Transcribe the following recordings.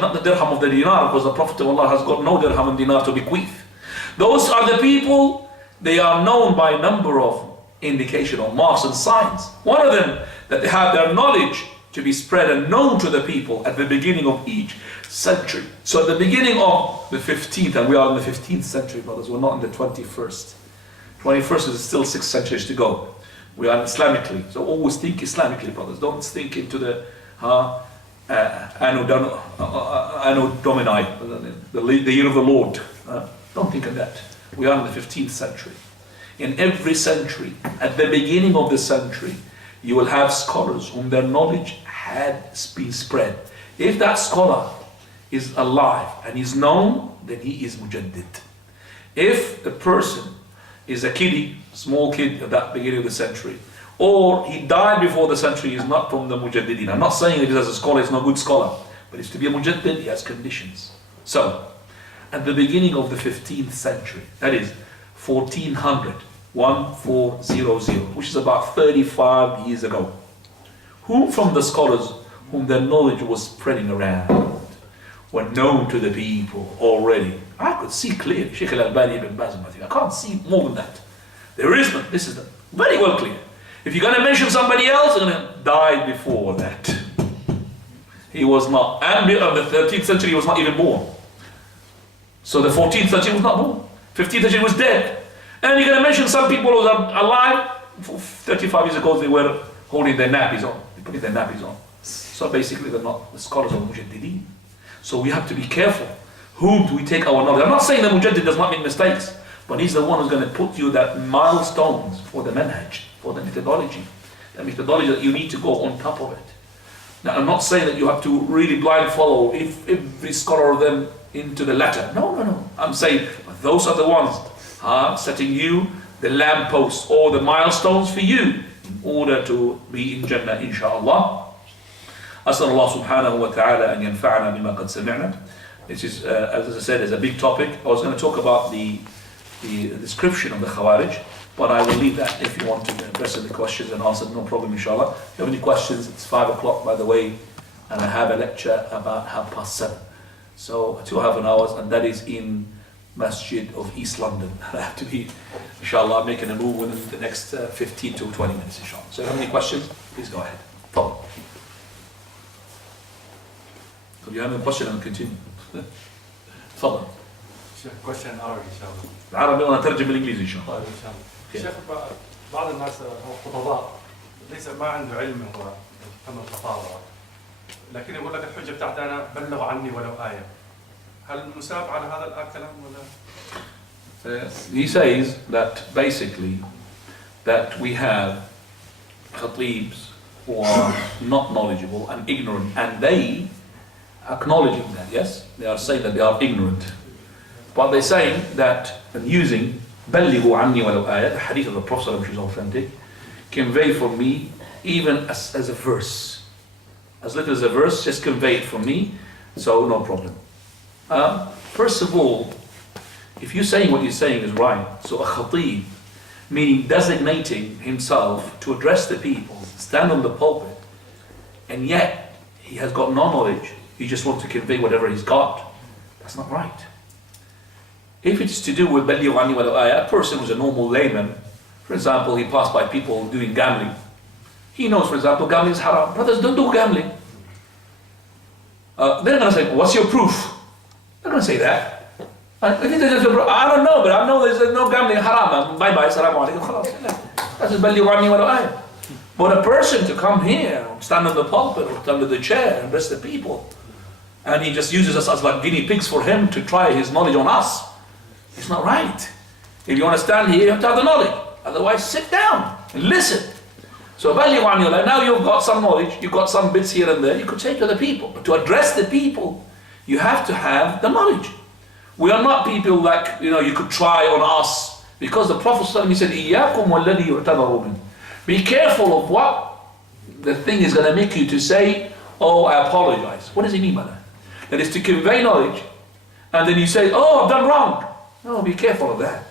not the dirham of the dinar, because the Prophet of Allah has got no dirham and dinar to bequeath. Those are the people, they are known by a number of indication or marks and signs. One of them, that they have their knowledge to be spread and known to the people at the beginning of each century. So at the beginning of the 15th, and we are in the 15th century, brothers, we're not in the 21st. 21st is still 6 centuries to go. We are Islamically, so always think Islamically, brothers. Don't think into the Anno Domini, the year of the Lord. Don't think of that. We are in the 15th century. In every century, at the beginning of the century, you will have scholars whom their knowledge had been spread. If that scholar is alive and is known, then he is mujaddid. If the person is a kiddie, small kid at that beginning of the century, or he died before the century, is not from the mujaddidin. I'm not saying that he as a scholar is not a good scholar, but it's to be a mujaddid, he has conditions. So, at the beginning of the 15th century, that is 1400, 1400, which is about 35 years ago, who from the scholars whom their knowledge was spreading around were known to the people already? I could see clearly, Sheikh Al-Albani ibn Baz, I can't see more than that. There is, but this is very well clear. If you're going to mention somebody else, you're going to die before that. He was not, and the 13th century he was not even born. So the 14th century was not born. 15th century was dead. And you're going to mention some people who are alive, 35 years ago they were holding their nappies on, putting their nappies on. So basically they're not the scholars of Mujaddideen. So we have to be careful. Whom do we take our knowledge? I'm not saying that Mujaddid does not make mistakes, but he's the one who's going to put you that milestones for the manhaj, for the methodology. The methodology that you need to go on top of it. Now I'm not saying that you have to really blind follow every scholar of them into the letter. No. I'm saying those are the ones setting you the lampposts or the milestones for you in order to be in Jannah, inshaAllah. أسأل الله سبحانه وتعالى أن ينفعنا بما قد سمعنا. This is, as I said, is a big topic. I was going to talk about the description of the Khawarij, but I will leave that if you want to address the questions and answer, no problem, inshallah. If you have any questions, it's 5 o'clock, by the way, and I have a lecture about 7:30. So 2.5 hours, and that is in Masjid of East London. I have to be, inshallah, making a move within the next 15 to 20 minutes, inshallah. So if you have any questions, please go ahead. Follow. If you have any question, I'll continue. تفضل. شيخ question عربي إن شاء الله. العربي وأنا أترجم بالإنجليزي إن شاء الله. طيب إن شاء الله. شيخ بعض الناس هو خطباء ليس ما عنده علم هو فن الخطابة، لكن يقول لك الحجة بتاعتي أنا بلغ عني ولو آية. هل نساب على هذا الكلام ولا؟ He says that basically that we have khatibs who are not knowledgeable and ignorant, and they acknowledging that, yes, they are saying that they are ignorant, but they're saying that and using بلغوا عني ولو آية, the hadith of the Prophet which is authentic, convey for me even as a verse, as little as a verse, just convey it from me, so no problem. First of all, if you're saying what you're saying is right, so a khatib, meaning designating himself to address the people, stand on the pulpit, and yet he has got no knowledge, he just wants to convey whatever he's got, that's not right. If it's to do with بَلِّغُ عَنِّي وَلَوْ آيَةٍ, a person who's a normal layman, for example, he passed by people doing gambling, he knows, for example, gambling is haram. Brothers, don't do gambling. They're going to say, what's your proof? They're going to say that. I don't know, but I know there's no gambling haram. Bye-bye, assalamu alaikum. That's just بَلِّغُ عَنِّي وَلَوْ آيَةٍ. But a person to come here, stand on the pulpit or stand on the chair and address the people, and he just uses us as like guinea pigs for him to try his knowledge on us, it's not right. If you want to stand here, you have to have the knowledge. Otherwise, sit down and listen. So now you've got some knowledge, you've got some bits here and there, you could say to the people. But to address the people, you have to have the knowledge. We are not people like, you could try on us. Because the Prophet ﷺ said, إِيَّاكُمْ وَالَّذِي يُعْتَذَرُ مِنْهُ. Be careful of what the thing is going to make you to say, oh, I apologize. What does he mean by that? That is to convey knowledge, and then you say, oh, I've done wrong. No, be careful of that.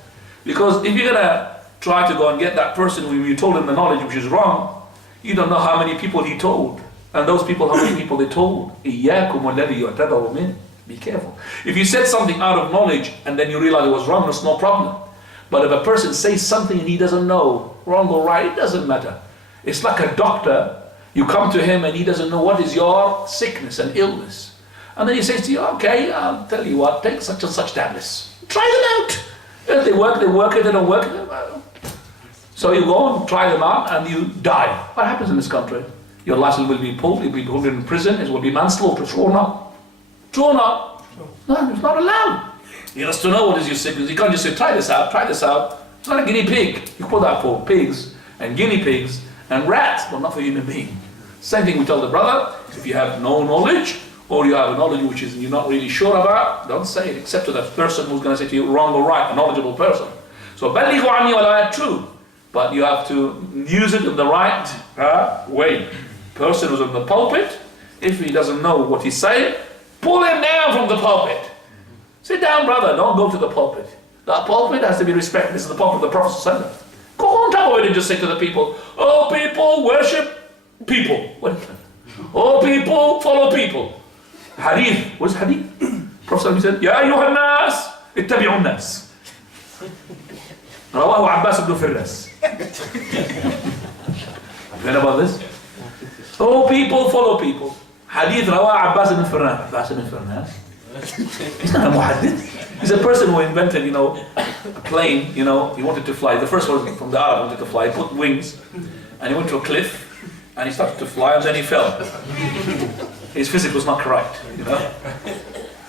Because if you're going to try to go and get that person who you told him the knowledge which is wrong, you don't know how many people he told. And those people, how many people they told? إِيَّاكُمُ الَّذِي يُعْتَبَرُ مِنْ. Be careful. If you said something out of knowledge and then you realize it was wrong, it's no problem. But if a person says something and he doesn't know, wrong or right, it doesn't matter. It's like a doctor. You come to him and he doesn't know what is your sickness and illness. And then he says to you, okay, I'll tell you what, take such and such tablets. Try them out. If they work, they work. If they don't work, so you go and try them out and you die. What happens in this country? Your license will be pulled, you'll be put in prison, it will be manslaughter, thrown up. Thrown up. No, it's not allowed. He has to know what is your sickness. You can't just say, try this out, try this out. It's not a guinea pig. You put that for pigs and guinea pigs and rats, but not for human being. Same thing we tell the brother, if you have no knowledge, or you have a knowledge which is you're not really sure about, don't say it, except to that person who's going to say to you wrong or right, a knowledgeable person. So بَلِّغُوا عَنِّي وَلَا true, but you have to use it in the right way. Person who's in the pulpit, if he doesn't know what he's saying, pull him down from the pulpit. Sit down, brother, don't go to the pulpit. That pulpit has to be respected. This is the pulpit of the Prophet. Go on top of it and just say to the people, oh people, worship people. What is that? Oh people, follow people. Hadith, what's hadith? Prophet said, Ya ayyuhan nas, ittabi'un nas. Rawahu Abbas ibn Firnas. You heard about this? Oh people, follow people. Hadith Rawah Abbas ibn Firnas. Abbas ibn Firnas. He's not a muhaddith. He's a person who invented, a plane, he wanted to fly. The first one from the Arab wanted to fly, he put wings, and he went to a cliff, and he started to fly, and then he fell. His physics was not correct,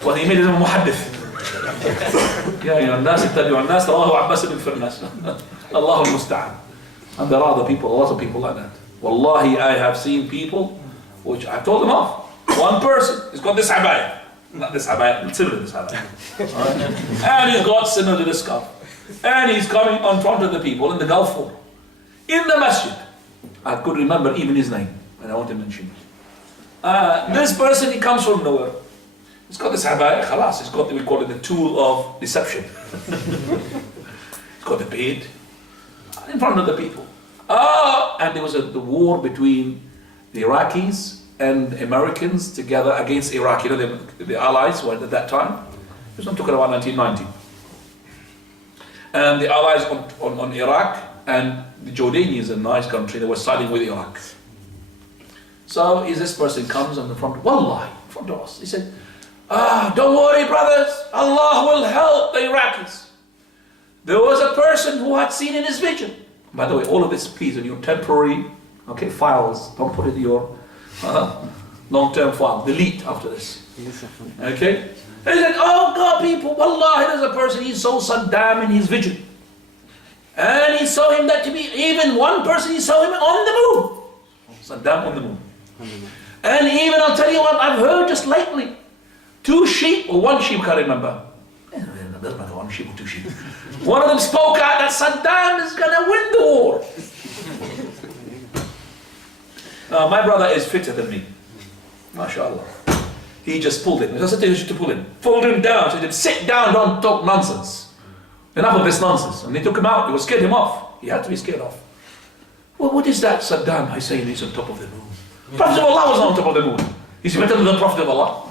But he made him a muhaddith. Ya ayyuhan nas ittabi'un nas, Rawahu Abbas ibn Firnas. Allahu al-musta'an. And there are other people, a lot of people like that. Wallahi, I have seen people, which I told them off. One person, he's got this abaya. Not this abaya, similar to this abaya. Right? And he's got similar to this scarf. And he's coming on front of the people in the Gulf War. In the masjid. I could remember even his name, and I want to mention it. This person, he comes from nowhere. He's got this abaya, khalas, he's got, we call it the tool of deception. He's got the beard in front of the people. And there was the war between the Iraqis and Americans together against Iraq. The Allies were at that time. This one took it about 1990. And the Allies on Iraq, and the Jordanians, a nice country, they were siding with Iraq. So this person comes on the front, wallahi, in front of us. He said, don't worry brothers, Allah will help the Iraqis. There was a person who had seen in his vision. By the way, all of this, please, in your temporary, files, don't put it in your long-term file. Delete after this. Okay? He said, oh God, people, wallahi, there's a person, he saw Saddam in his vision. And he saw him that to be, even one person, he saw him on the moon. Saddam on the moon. And even, I'll tell you what, I've heard just lately, 2 sheep, or 1 sheep, can't remember. It doesn't matter, 1 sheep or 2 sheep. One of them spoke out that Saddam is going to win the war. My brother is fitter than me. MashaAllah. He just pulled him. I said to you to pull him. Pulled him down. Said, sit down, don't talk nonsense. Enough of this nonsense. And they took him out. It was scared him off. He had to be scared off. Well, what is that Saddam? I say he's on top of the moon. The Prophet of Allah was not on top of the moon. He's better than the Prophet of Allah.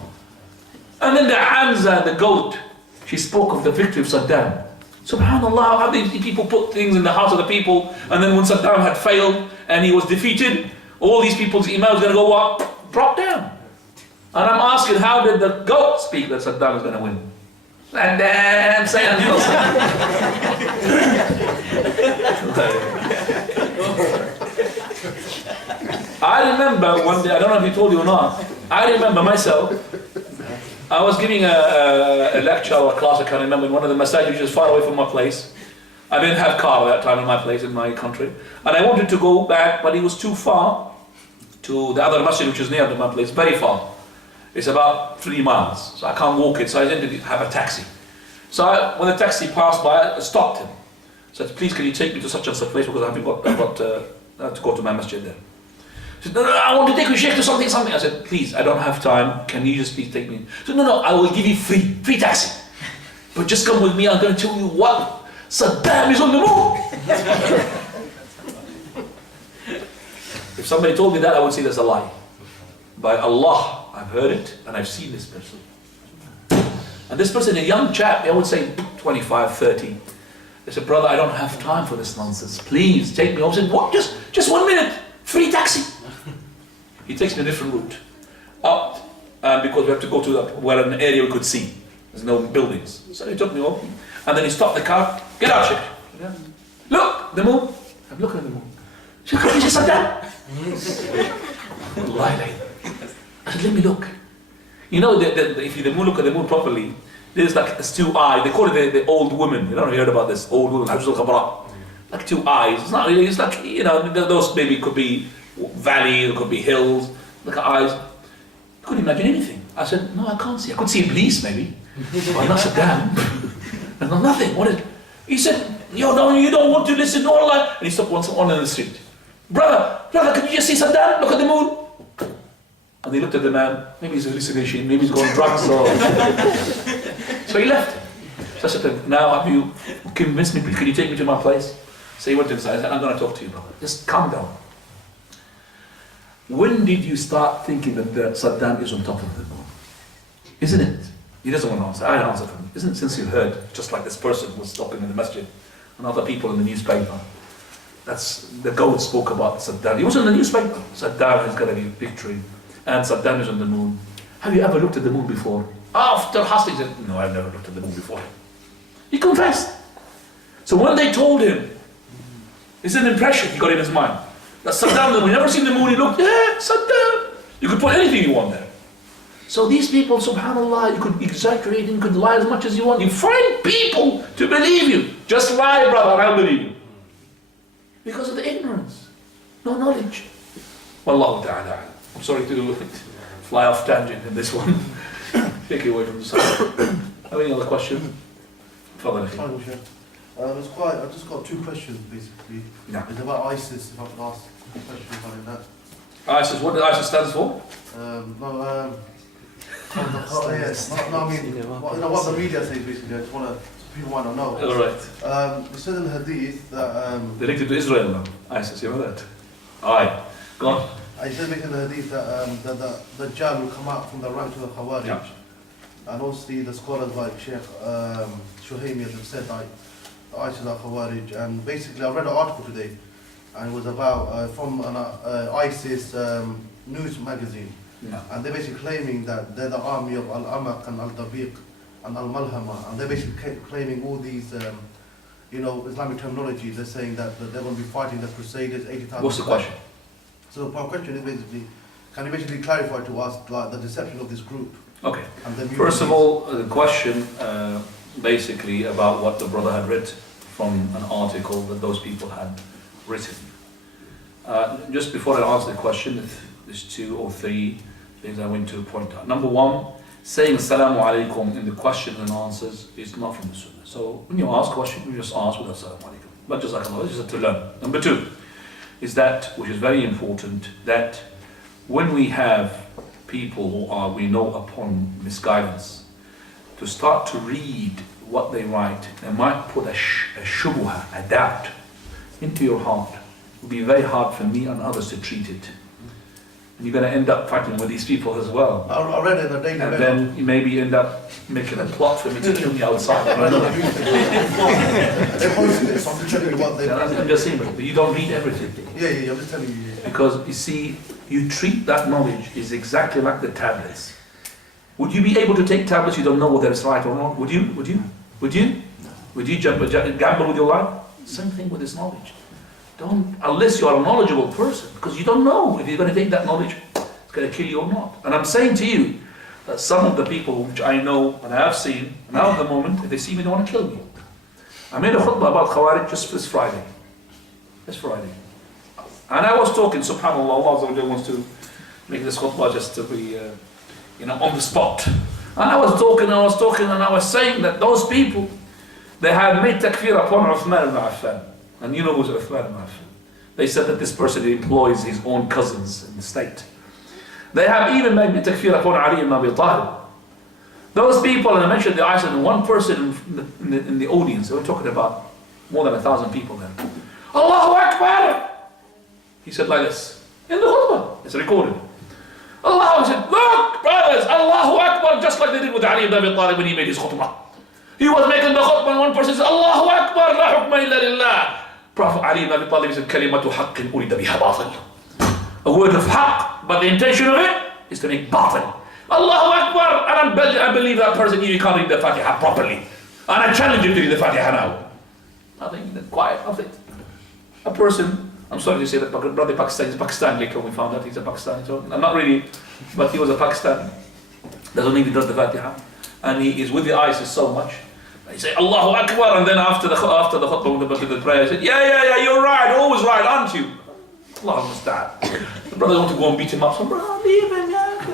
And then the Hamza, the goat, she spoke of the victory of Saddam. Subhanallah, how these people put things in the hearts of the people, and then when Saddam had failed and he was defeated, all these people's emails are going to go up, drop down. And I'm asking, how did the goat speak that Saddam is going to win? Saddam, Saddam. I remember one day, I don't know if he told you or not, I remember myself, I was giving a lecture or a class, I can't remember, in one of the masajid which is far away from my place. I didn't have car at that time in my place, in my country. And I wanted to go back, but it was too far to the other masjid which is near to my place, very far. It's about 3 miles, so I can't walk it, so I didn't have a taxi. So when the taxi passed by, I stopped him. I said, please can you take me to such and such place because I haven't got to go to my masjid there. He said, no, I want to take you Sheikh to something. I said, please, I don't have time, can you just please take me? He said, no, I will give you free taxi. But just come with me, I'm going to tell you what, Saddam is on the moon. If somebody told me that, I would say that's a lie. by Allah, I've heard it and I've seen this person. And this person, a young chap, I would say 25, 30. They said, brother, I don't have time for this nonsense. Please take me home. I said, what? Just 1 minute. Free taxi. He takes me a different route. Up, because we have to go to where an area we could see. There's no buildings. So he took me home. And then he stopped the car. Get out, Sheikh. Yeah. Look, the moon. I'm looking at the moon. Sheikh, can you just that? I said, let me look. You know, if you look at the moon properly, there's like there's two eyes. They call it the old woman. You don't heard about this old woman, like two eyes. It's not really. It's like, you know, those maybe could be valley, it could be hills. Look at eyes. I couldn't imagine anything. I said, no, I can't see. I could see Iblis maybe. But I said, damn. And no, nothing. What is? He said, yo, no, you don't want to listen to Allah. And he stopped one in the street. Brother, can you just see Saddam? Look at the moon. And they looked at the man. Maybe he's a hallucination. Maybe he's going drugs. Or... So he left. So I said to him, now have you convinced me? Can you take me to my place? So he went inside. I said, I'm going to talk to you, brother. Just calm down. When did you start thinking that Saddam is on top of the moon? Isn't it? He doesn't want to answer. I answer for him. Isn't it, since you heard, just like this person was talking in the masjid and other people in the newspaper, that's the goat spoke about Saddam. He was in the newspaper. Saddam is going to be victory. And Saddam is on the moon. Have you ever looked at the moon before? After Hastings said, no, I've never looked at the moon before. He confessed. So when they told him, it's an impression he got in his mind. That Saddam, when you never seen the moon, he looked, yeah, Saddam. You could put anything you want there. So these people, subhanAllah, you could exaggerate and you could lie as much as you want. You find people to believe you. Just lie, brother, and I'll believe you. Because of the ignorance. No knowledge. Wallahu ta'ala. I'm sorry to fly off tangent in this one. Take it away from the subject. Have any other question? Further. I just got two questions basically. Yeah. It's about ISIS, if I could ask a question regarding that. ISIS, what does ISIS stands for? I mean, what the media says basically, I just want to, people want to know. Alright. It said in the hadith that... They're linked to Israel now, ISIS, you know that? Alright, go on. I said in the hadith that the Dajjal will come out from the rank to the Khawarij. Yeah. And obviously the scholars like Sheikh Shuhaimi have said that ISIS are Khawarij. And basically I read an article today and it was about from an ISIS news magazine. Yeah. And they're basically claiming that they're the army of Al-Amaq and Al-Dabiq and Al-Malhama. And they're basically claiming all these, Islamic terminology. They're saying that they're going to be fighting the Crusaders, 80,000. What's the question? So my question is basically, can you basically clarify to us like the deception of this group? Okay. First of all, the question basically about what the brother had read from an article that those people had written. Just before I answer the question, there's 2 or 3 things I want to point out. Number 1, saying Assalamu alaikum in the question and answers is not from the Sunnah. So when you ask a question, you just ask with Assalamu alaikum. But Jazakallah, this is to learn. Number 2 is that, which is very important, that when we have people who are, we know, upon misguidance, to start to read what they write, they might put a shubha, a doubt, into your heart. It will be very hard for me and others to treat it. And you're going to end up fighting with these people as well. I read it in the Daily Mail. And then you maybe end up making a plot for me to kill me outside. They posted it, so I'm just telling you what they... I'm just saying, but you don't read everything. Yeah, I'm just telling you. Because you see, you treat that knowledge is exactly like the tablets. Would you be able to take tablets you don't know whether it's right or not? Would you? Would you gamble with your life? Same thing with this knowledge. Don't, unless you are a knowledgeable person, because you don't know if you're going to take that knowledge, it's going to kill you or not. And I'm saying to you that some of the people which I know and I have seen, now at the moment, if they see me, they want to kill me. I made a khutbah about Khawarij just this Friday. This Friday. And I was talking, subhanAllah, Allah wants to make this khutbah just to be, on the spot. And I was talking, and I was saying that those people, they had made takfir upon Uthman ibn Affan. And you know who's Uthman ibn Affan. They said that this person employs his own cousins in the state. They have even made takfir upon Ali ibn Abi Talib. Those people, and I mentioned the ISIS, and one person in the audience, they were talking about more than 1,000 people there. Allahu Akbar! He said like this, in the khutbah, it's recorded. Allah said, look, brothers, Allahu Akbar, just like they did with Ali ibn Abi Talib when he made his khutbah. He was making the khutbah and one person said, Allahu Akbar, la hukma illa lillah. Prophet Ali ibn Abi Talib said, kalimatu haqqin urida biha batil. A word of haqq, but the intention of it is to make batil. Allahu Akbar, and I believe that person you can't read the Fatiha properly. And I challenge you to read the Fatiha now. Nothing, quiet, nothing. A person, I'm sorry to say that brother Pakistani is Pakistani, later we found out he's a Pakistani, so I'm not really, but he was a Pakistani. Doesn't even does the Fatiha. And he is with the ISIS so much. He say Allahu Akbar, and then after the khutbah, the prayer, he said, yeah, you're right, always right, aren't you? Allah musta'an. The brothers want to go and beat him up. So, brother, leave him,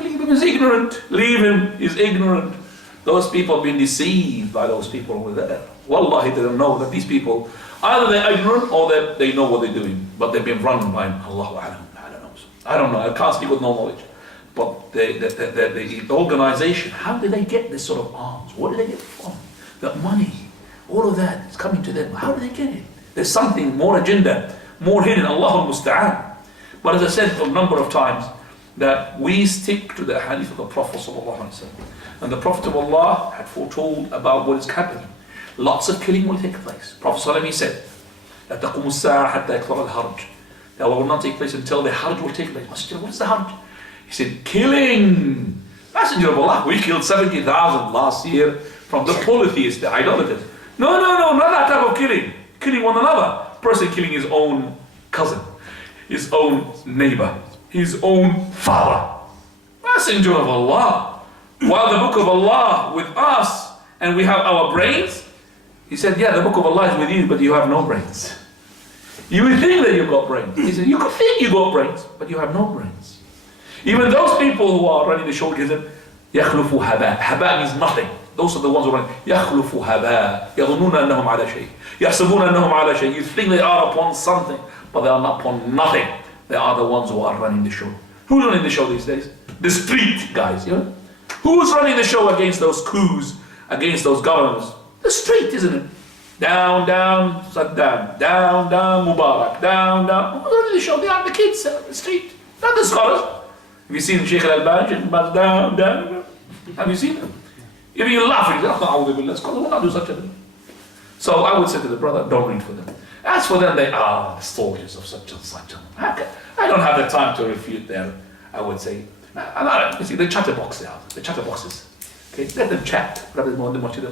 leave him, he's ignorant. Leave him, he's ignorant. Those people have been deceived by those people over there. Wallahi, they don't know that these people, either they're ignorant or they know what they're doing, but they've been run by Allahu Alam. I don't know, I can't speak with no knowledge. But the organization, how did they get this sort of arms? What did they get from? That money, all of that is coming to them. How do they get it? There's something more agenda, more hidden, Allahu Musta'an. But as I said a number of times, that we stick to the hadith of the Prophet ﷺ. And the Prophet of Allah had foretold about what is happening. Lots of killing will take place. Prophet ﷺ said, لا تقوم الساعة حتى يكثر الحرج. That will not take place until the Hajj will take place. What is the Hajj? He said, killing. Messenger of Allah, we killed 70,000 last year from the polytheists, the idolaters. No, not that type of killing. Killing one another. Person killing his own cousin, his own neighbor, his own father. Messenger of Allah. While the book of Allah with us and we have our brains, he said, yeah, the book of Allah is with you, but you have no brains. You would think that you've got brains. He said, you could think you got brains, but you have no brains. Even those people who are running the show, he said, يَخْلُفُ هَبَاء. Haba means nothing. Those are the ones who are running. يَخْلُفُ هَبَاء. يَظُنُّونَ أَنَّهُمْ عَلَى شَيْءٍ. يَحْسَبُونَ أَنَّهُمْ عَلَى شَيْءٍ. You think they are upon something, but they are not upon nothing. They are the ones who are running the show. Who's running the show these days? The street guys, you know? Who's running the show against those coups, against those governments? The street, isn't it? Down, Saddam, down, Mubarak, down. Who's running the show? They are the kids, the street, not the scholars. Have you seen Sheikh al-Albani? Down. Have you seen them? If you're laughing, scholars will not do such a thing. So I would say to the brother, don't read for them. As for them, they are the stories of such and such. I don't have the time to refute them, I would say. You see, the chatterbox they are, the chatterboxes. Okay, let them chat rather than more than what you do.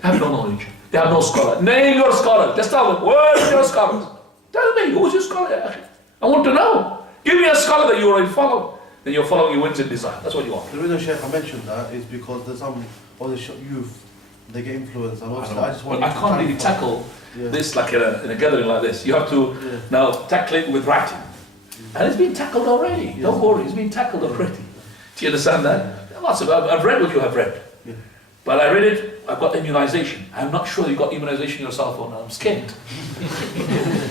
They have no knowledge. They have no scholar. Name your scholar. Just tell them, where's your scholars? Tell me, who's your scholar? I want to know. Give me a scholar that you already follow. Then you're following your wins and desire. That's what you want. The reason Sheikh I mentioned that is because there's some of the youth, they get influenced. And also, I just want I can't really tackle this like in a gathering like this. You have to now tackle it with writing. And it's been tackled already. Don't worry, it's been tackled already. Do you understand that? Lots of, I've read what you have read. Yeah. But I read it, I've got immunization. I'm not sure you got immunization yourself or not. I'm scared.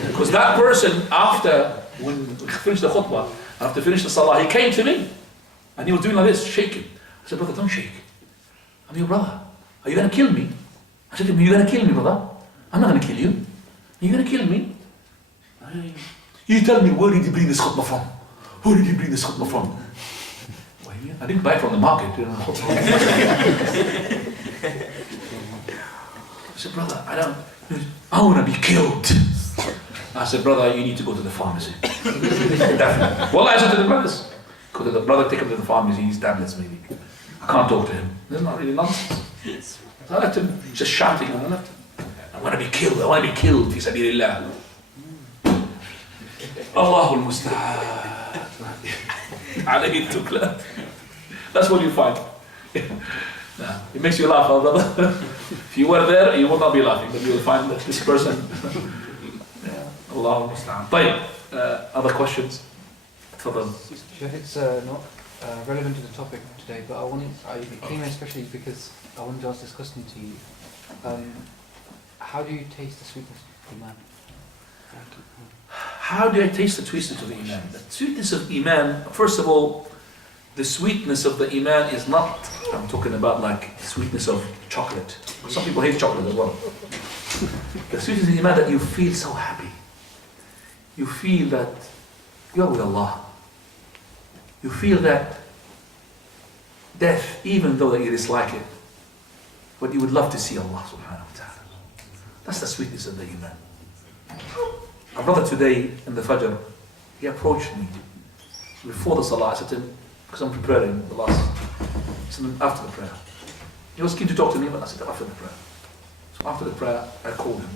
Because that person, after, when we finished the khutbah, after finished the salah, he came to me. And he was doing like this, shaking. I said, brother, don't shake. I'm your brother. Are you going to kill me? I said to him, are you going to kill me, brother? I'm not going to kill you. Are you going to kill me? You tell me, where did you bring this khutbah from? Where did you bring this khutbah from? I didn't buy it from the market. You know. I said, brother, I want to be killed. I said, brother, you need to go to the pharmacy. Definitely. Well, I said to the brothers, go to the brother, take him to the pharmacy, he's tablets maybe. I can't talk to him. This is not really nonsense. So I left him just shouting and I left him. I want to be killed, fi sabilillah. Allahul Musta'an. Alayhi tukla. That's what you find. It makes you laugh, huh, brother? If you were there, you will not be laughing, but you will find that this person. Allahul Musta'an. طيب, other questions? تفضل. It's not relevant to the topic today, but I came in especially because I wanted to ask this question to you. How do you taste the sweetness of Iman? How do I taste the sweetness of the Iman? The sweetness of Iman, first of all, the sweetness of the Iman is not, I'm talking about like sweetness of chocolate. Some people hate chocolate as well. The sweetness of the Iman that you feel so happy. You feel that you're with Allah. you feel that death, even though that you dislike it, but you would love to see Allah subhanahu wa ta'ala. That's the sweetness of the iman. A brother today in the Fajr, he approached me before the Salah. I said to him, because I'm preparing the last, after the prayer. He was keen to talk to me, but I said after the prayer. So after the prayer, I called him.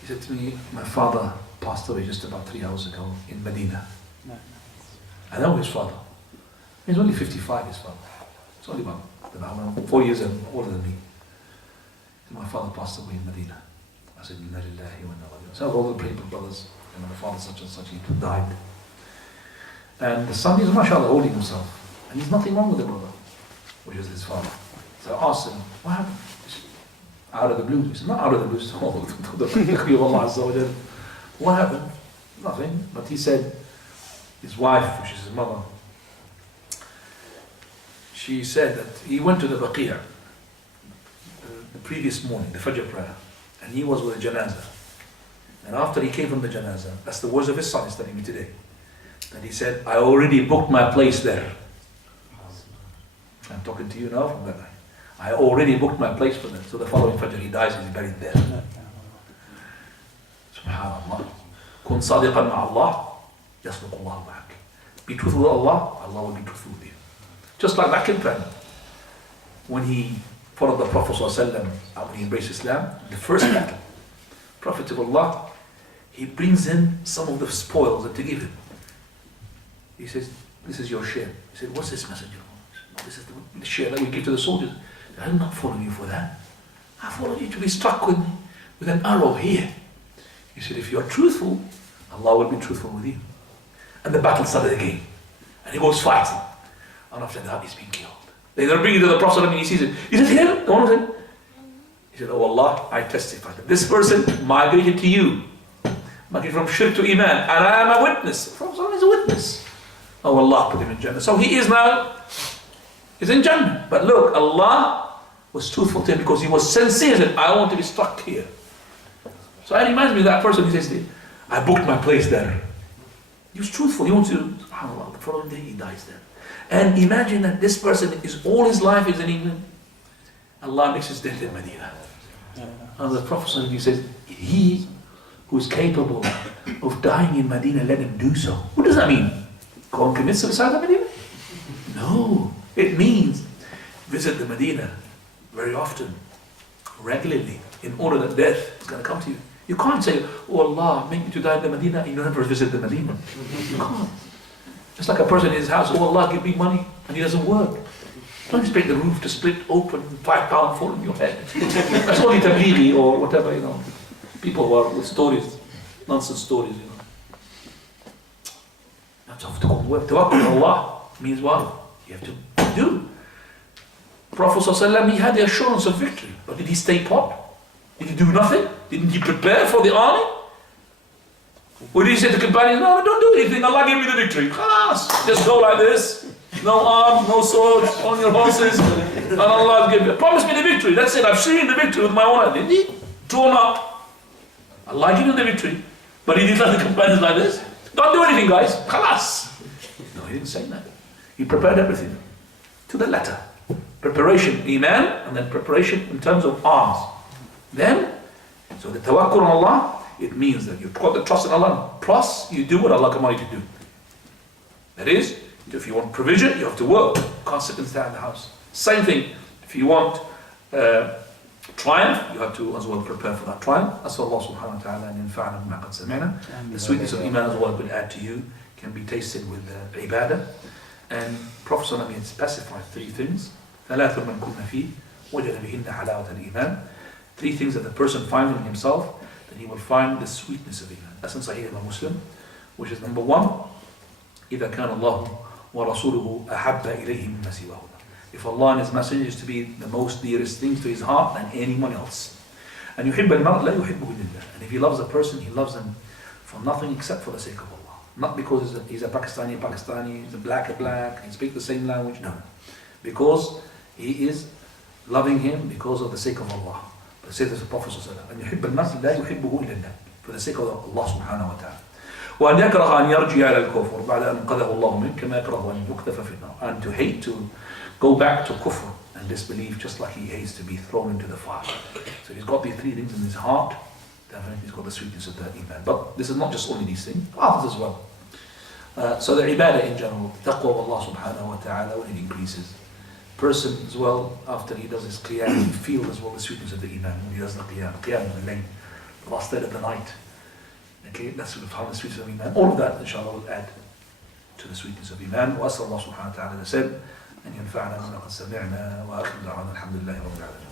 He said to me, my father passed away just about 3 hours ago in Medina. I know his father. He's only 55, his father. It's only about 4 years older than me. And my father passed away in Medina. I said, Inna lillahi wa inna ilaihi raji'un. So all the people, brothers, and my father such and such, he died. And the son is, mashallah, holding himself. And there's nothing wrong with the brother, which is his father. So I asked him, what happened? He said, out of the blue. He said, not out of the blue. He said, what happened? Nothing. But he said, his wife, which is his mother, she said that he went to the Baqiyah the previous morning, the Fajr prayer, and he was with a janazah. And after he came from the janazah, that's the words of his son he's telling me today, and he said, I already booked my place there. I'm talking to you now from that night. I already booked my place for that. So the following Fajr he dies and he's buried there. Subhanallah. Kun sadiqan ma'Allah, yasduq Allah ma'ak. Be truthful with Allah, Allah will be truthful with you. Just like that companion, when he followed the Prophet ﷺ, when he embraced Islam, the first battle, Prophet of Allah, he brings in some of the spoils that to give him. He says, this is your share. He said, what's this message? This is the share that we give to the soldiers. I did not follow you for that. I followed you to be struck with an arrow here. He said, if you are truthful, Allah will be truthful with you. And the battle started again. And he goes fighting. And after that, he's been killed. They bring it to the Prophet and he sees it. He says, here, the one of them. He said, oh Allah, I testify that this person migrated to you. Migrated from shirk to iman. And I am a witness. The Prophet is a witness. Oh Allah put him in Jannah. So he is now, he's in Jannah. But look, Allah was truthful to him because he was sincere. He said, I want to be stuck here. So it reminds me of that person who says, I booked my place there. He was truthful. He wants to, subhanAllah, the following day he dies there. And imagine that this person is all his life is in England. Allah makes his death in Medina. And the Prophet he says, he who is capable of dying in Medina, let him do so. What does that mean? Go and commit suicide in Medina? No. It means visit the Medina very often, regularly, in order that death is going to come to you. You can't say, oh Allah, make me to die in the Medina, and you never visit the Medina. You can't. It's like a person in his house, oh Allah, give me money, and he doesn't work. Don't expect the roof to split open, £5 fall on your head. That's only tablighi or whatever, you know. People who are with stories, nonsense stories, you know. That's how to work. Tawakkul on Allah means what? You have to do. Prophet ﷺ, he had the assurance of victory, but did he stay put? Did he do nothing? Didn't he prepare for the army? Or did he say to the companions, no, don't do anything, Allah gave me the victory. Just go like this, no arms, no swords, on your horses, and Allah gave me. Promise me the victory. That's it, I've seen the victory with my own eyes. Didn't he? Drawn up. Allah gave you the victory. But he didn't let the companions like this. Don't do anything, guys. Khalas. No, he didn't say that. He prepared everything to the letter. Preparation, iman, and then preparation in terms of arms. Then, so the tawakkul on Allah, it means that you've got the trust in Allah, plus you do what Allah commanded you to do. That is, if you want provision, you have to work. You can't sit and stay in the house. Same thing, if you want triumph, you have to as well prepare for that triumph. As Allah subhanahu wa ta'ala and infa'ana bima qad sami'na. The sweetness of iman as well could add to you, can be tasted with ibadah. And Prophet sallallahu alaihi wasallam specified 3 things. ثلاث من كنا فيه وجد بهن حلاوة الإيمان. 3 things that the person finds in himself, then he will find the sweetness of iman. That's in Sahih Imam Muslim, which is number 1. إذا كان الله ورسوله أحب إليه مما سواهما. If Allah and His Messenger is to be the most dearest things to his heart than anyone else. And يحب المرء لا يحبه لله. And if he loves a person, he loves him for nothing except for the sake of Allah. Not because he's a Pakistani, he's a black, he speaks the same language. No. Because he is loving him because of the sake of Allah. But says the Prophet ﷺ, and يحب الناس لا يحبه إلا الله, for the sake of Allah subhanahu wa ta'ala. وأن يكره أن يرجع إلى الكفر بعد أن أنقذه الله منه كما يكره أن يقذف في النار, and to hate to go back to kufr and disbelief just like he hates to be thrown into the fire. So he's got these three things in his heart, definitely he's got the sweetness of the iman. But this is not just only these things, others as well. So the ibadah in general, the taqwa of Allah subhanahu wa ta'ala, when it increases. Person as well, after he does his qiyam, he feels as well the sweetness of the iman when he does the qiyam of the lane, the last third of the night. Okay, that's sort of how the sweetness of iman. All of that, inshallah, will add to the sweetness of iman. وأسأل الله سبحانه وتعالى said, أن ينفعنا بما قد سمعنا وآخر دعوانا الحمد لله رب العالمين.